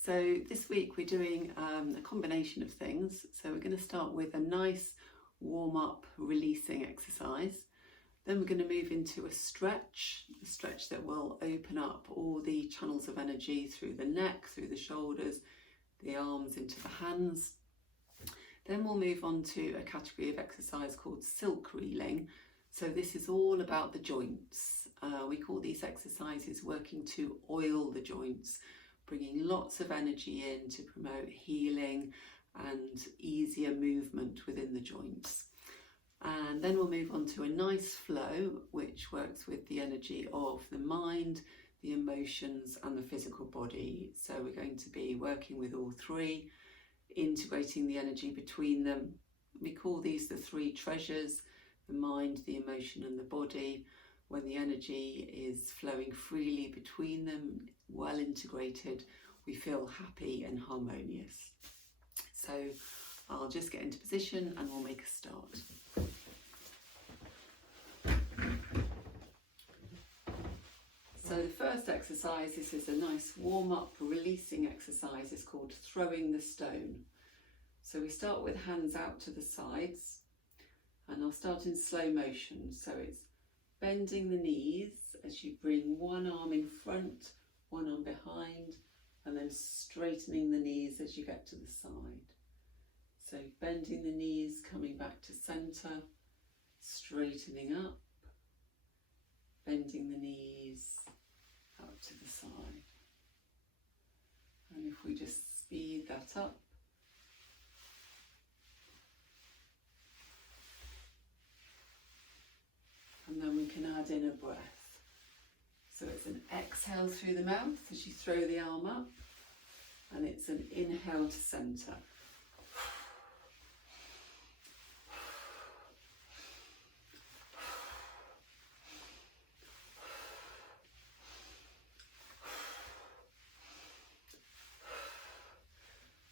So this week we're doing a combination of things. So we're going to start with a nice warm-up releasing exercise. Then we're going to move into a stretch that will open up all the channels of energy through the neck, through the shoulders, the arms into the hands. Then we'll move on to a category of exercise called silk reeling. So this is all about the joints. We call these exercises working to oil the joints, bringing lots of energy in to promote healing and easier movement within the joints. And then we'll move on to a nice flow, which works with the energy of the mind, the emotions and the physical body. So we're going to be working with all three, integrating the energy between them. We call these the three treasures: the mind, the emotion and the body. When the energy is flowing freely between them, well integrated, we feel happy and harmonious. So I'll just get into position and we'll make a start. So the first exercise, this is a nice warm-up releasing exercise, is called throwing the stone. So we start with hands out to the sides, and I'll start in slow motion. So it's bending the knees as you bring one arm in front, one arm behind, and then straightening the knees as you get to the side. So bending the knees, coming back to centre, straightening up, bending the knees out to the side. And if we just speed that up, and then we can add in a breath. So it's an exhale through the mouth as you throw the arm up, and it's an inhale to centre.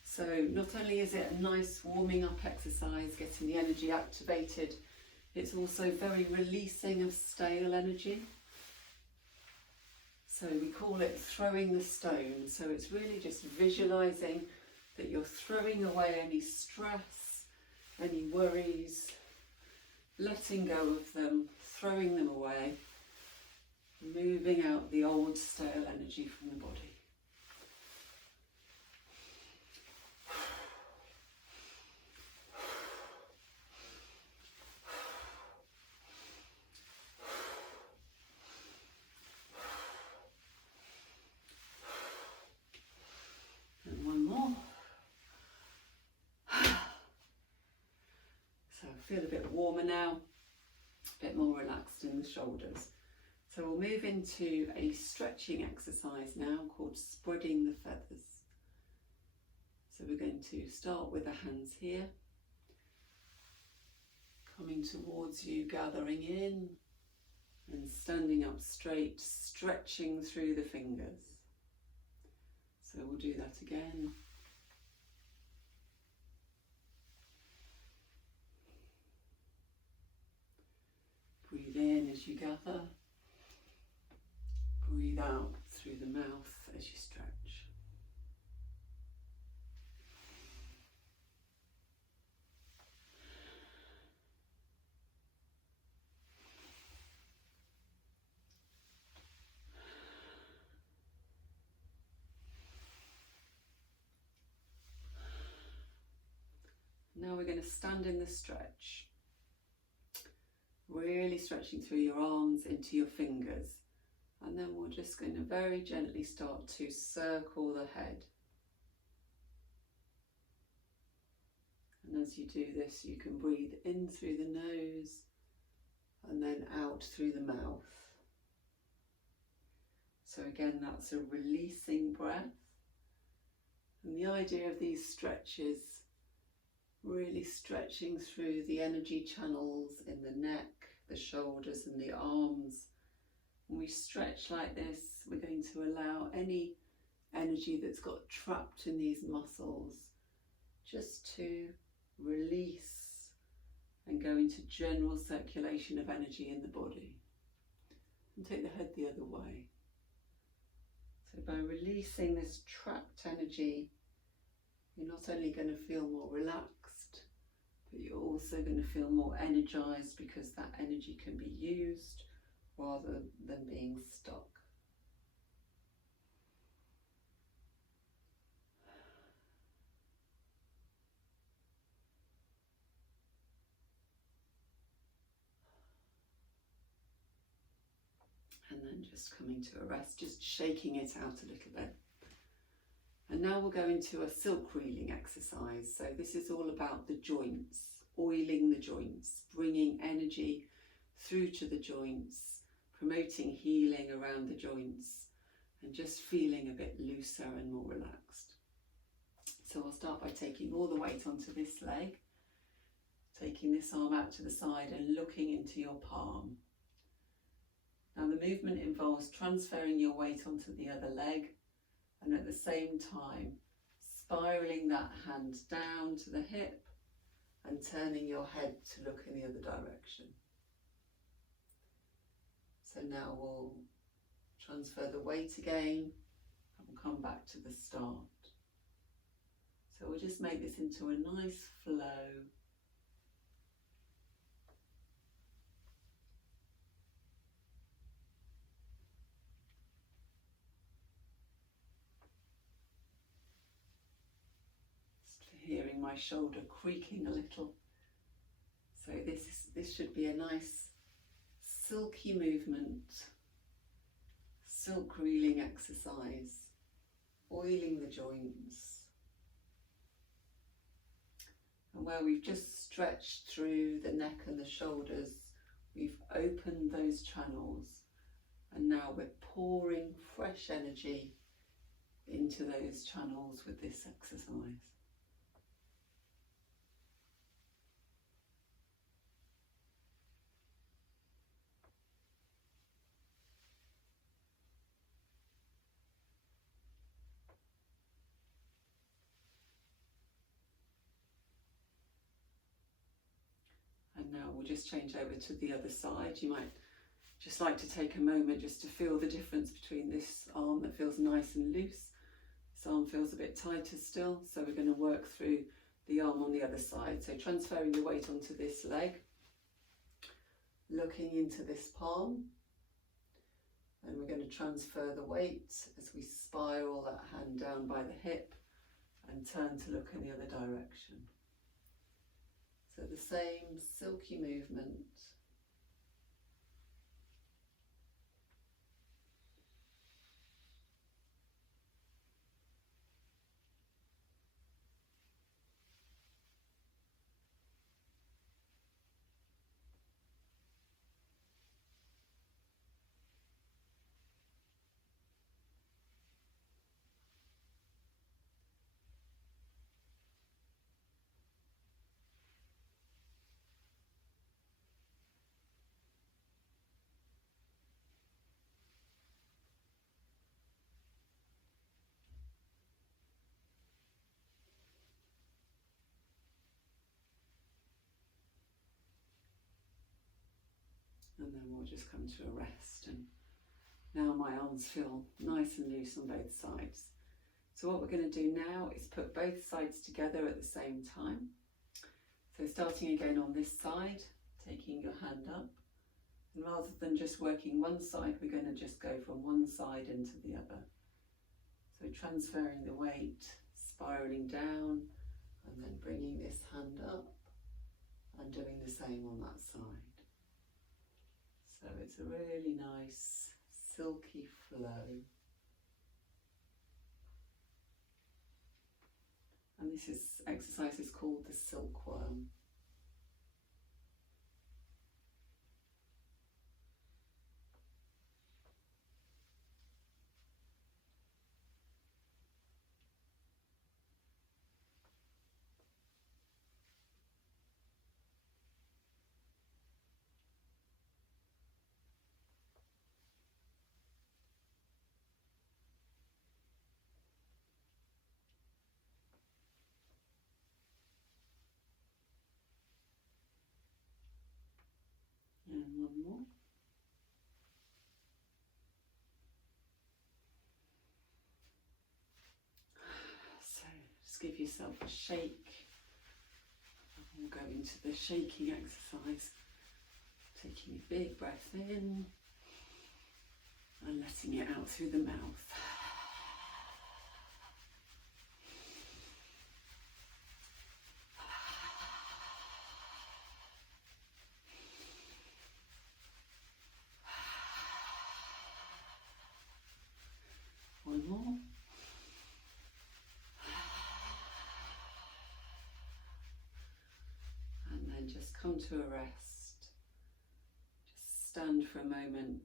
So not only is it a nice warming up exercise, getting the energy activated, it's also very releasing of stale energy. So we call it throwing the stone. So it's really just visualising that you're throwing away any stress, any worries, letting go of them, throwing them away, moving out the old stale energy from the body. Feel a bit warmer now, a bit more relaxed in the shoulders. So we'll move into a stretching exercise now called spreading the feathers. So we're going to start with the hands here, coming towards you, gathering in and standing up straight, stretching through the fingers. So we'll do that again. Breathe in as you gather, breathe out through the mouth as you stretch. Now we're going to stand in the stretch. Really stretching through your arms into your fingers, and then we're just going to very gently start to circle the head. And as you do this, you can breathe in through the nose and then out through the mouth. So again, that's a releasing breath. And the idea of these stretches, really stretching through the energy channels in the neck, the shoulders and the arms. When we stretch like this, we're going to allow any energy that's got trapped in these muscles just to release and go into general circulation of energy in the body. And take the head the other way. So by releasing this trapped energy, you're not only going to feel more relaxed, but you're also going to feel more energized, because that energy can be used rather than being stuck. And then just coming to a rest, just shaking it out a little bit. And now we'll go into a silk reeling exercise. So this is all about the joints, oiling the joints, bringing energy through to the joints, promoting healing around the joints, and just feeling a bit looser and more relaxed. So I'll start by taking all the weight onto this leg, taking this arm out to the side and looking into your palm. Now the movement involves transferring your weight onto the other leg, and at the same time spiraling that hand down to the hip and turning your head to look in the other direction. So now we'll transfer the weight again and we'll come back to the start. So we'll just make this into a nice flow. Hearing my shoulder creaking a little. So this should be a nice silky movement, silk reeling exercise, oiling the joints. And where we've just stretched through the neck and the shoulders, we've opened those channels, and now we're pouring fresh energy into those channels with this exercise. And now we'll just change over to the other side. You might just like to take a moment just to feel the difference between this arm that feels nice and loose. This arm feels a bit tighter still, so we're going to work through the arm on the other side. So transferring the weight onto this leg, looking into this palm, and we're going to transfer the weight as we spiral that hand down by the hip and turn to look in the other direction. So the same silky movement. And then we'll just come to a rest. And now my arms feel nice and loose on both sides. So what we're going to do now is put both sides together at the same time. So starting again on this side, taking your hand up, and rather than just working one side, we're going to just go from one side into the other. So transferring the weight, spiraling down, and then bringing this hand up and doing the same on that side. So it's a really nice silky flow. And this exercise is called the silkworm. just give yourself a shake. We'll go into the shaking exercise, taking a big breath in and letting it out through the mouth. One more. And then just come to a rest. Just stand for a moment.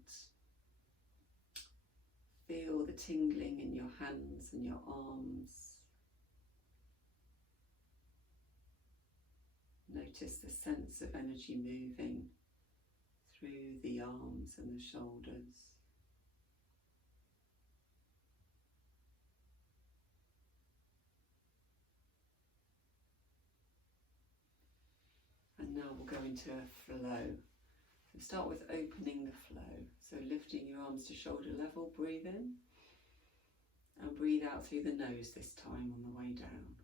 Feel the tingling in your hands and your arms. Notice the sense of energy moving through the arms and the shoulders. And now we'll go into a flow. So start with opening the flow. So lifting your arms to shoulder level, breathe in. And breathe out through the nose this time on the way down.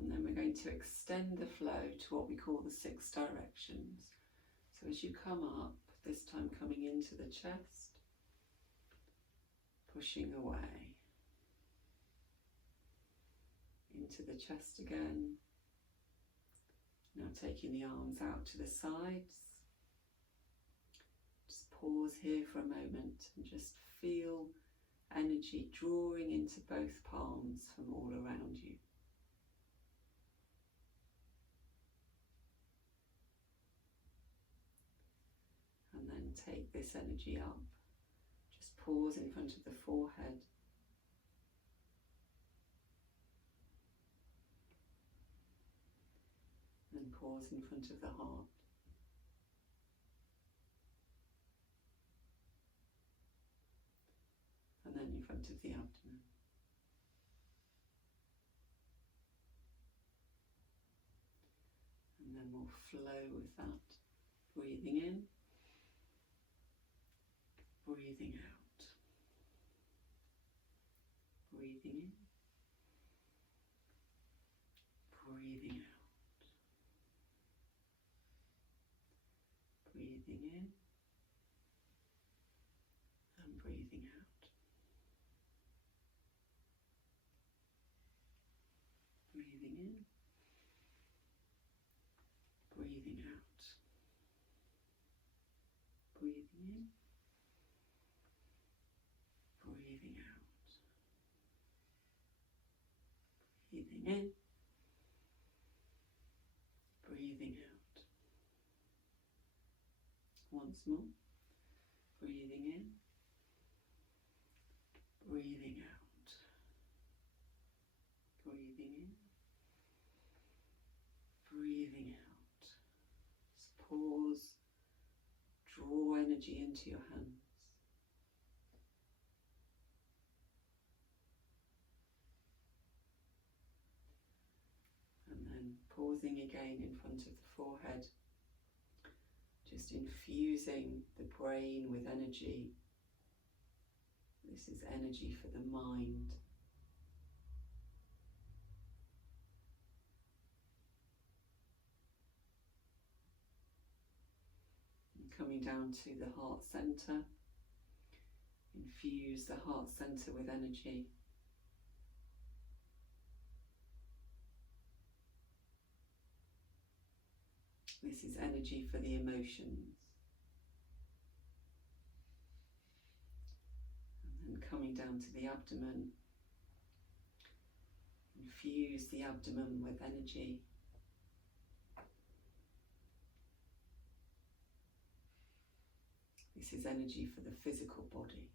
And then we're going to extend the flow to what we call the 6 directions. So as you come up, this time coming into the chest, pushing away, into the chest again. Now taking the arms out to the sides. Just pause here for a moment and just feel energy drawing into both palms from all around you. And then take this energy up. Just pause in front of the forehead. And pause in front of the heart. And then in front of the abdomen. And then we'll flow with that. Breathing in. Breathing out. Breathing in. Breathing out. Breathing in and breathing out. Breathing in, breathing out. Breathing in, breathing out. Breathing in, breathing out. Once more, breathing in, breathing out, breathing in, breathing out. Just pause, draw energy into your hands. And then pausing again in front of the forehead. Just infusing the brain with energy. This is energy for the mind. And coming down to the heart center. Infuse the heart center with energy. This is energy for the emotions. And then coming down to the abdomen, infuse the abdomen with energy. This is energy for the physical body.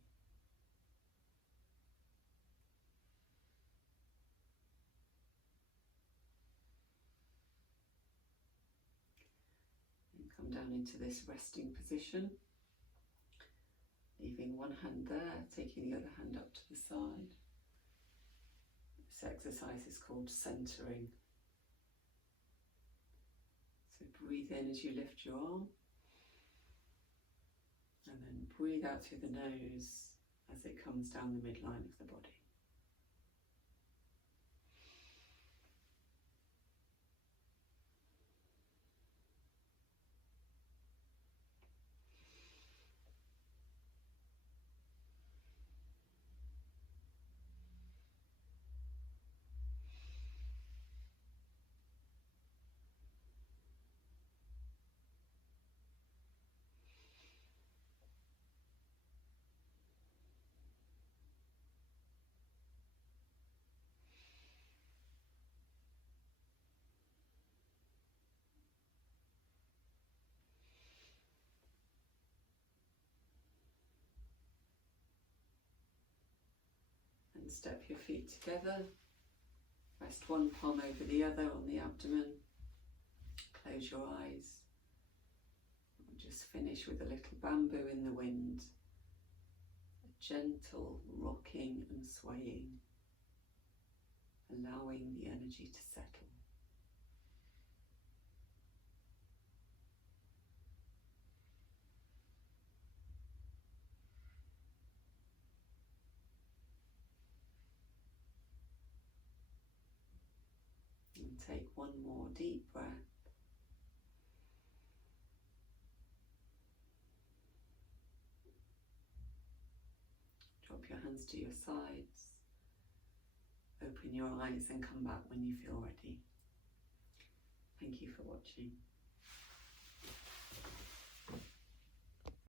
Come down into this resting position, leaving one hand there, taking the other hand up to the side. This exercise is called centering. So breathe in as you lift your arm, and then breathe out through the nose as it comes down the midline of the body. And step your feet together. Rest one palm over the other on the abdomen. Close your eyes. We'll just finish with a little bamboo in the wind. A gentle rocking and swaying, allowing the energy to settle. And take one more deep breath. Drop your hands to your sides. Open your eyes and come back when you feel ready. Thank you for watching.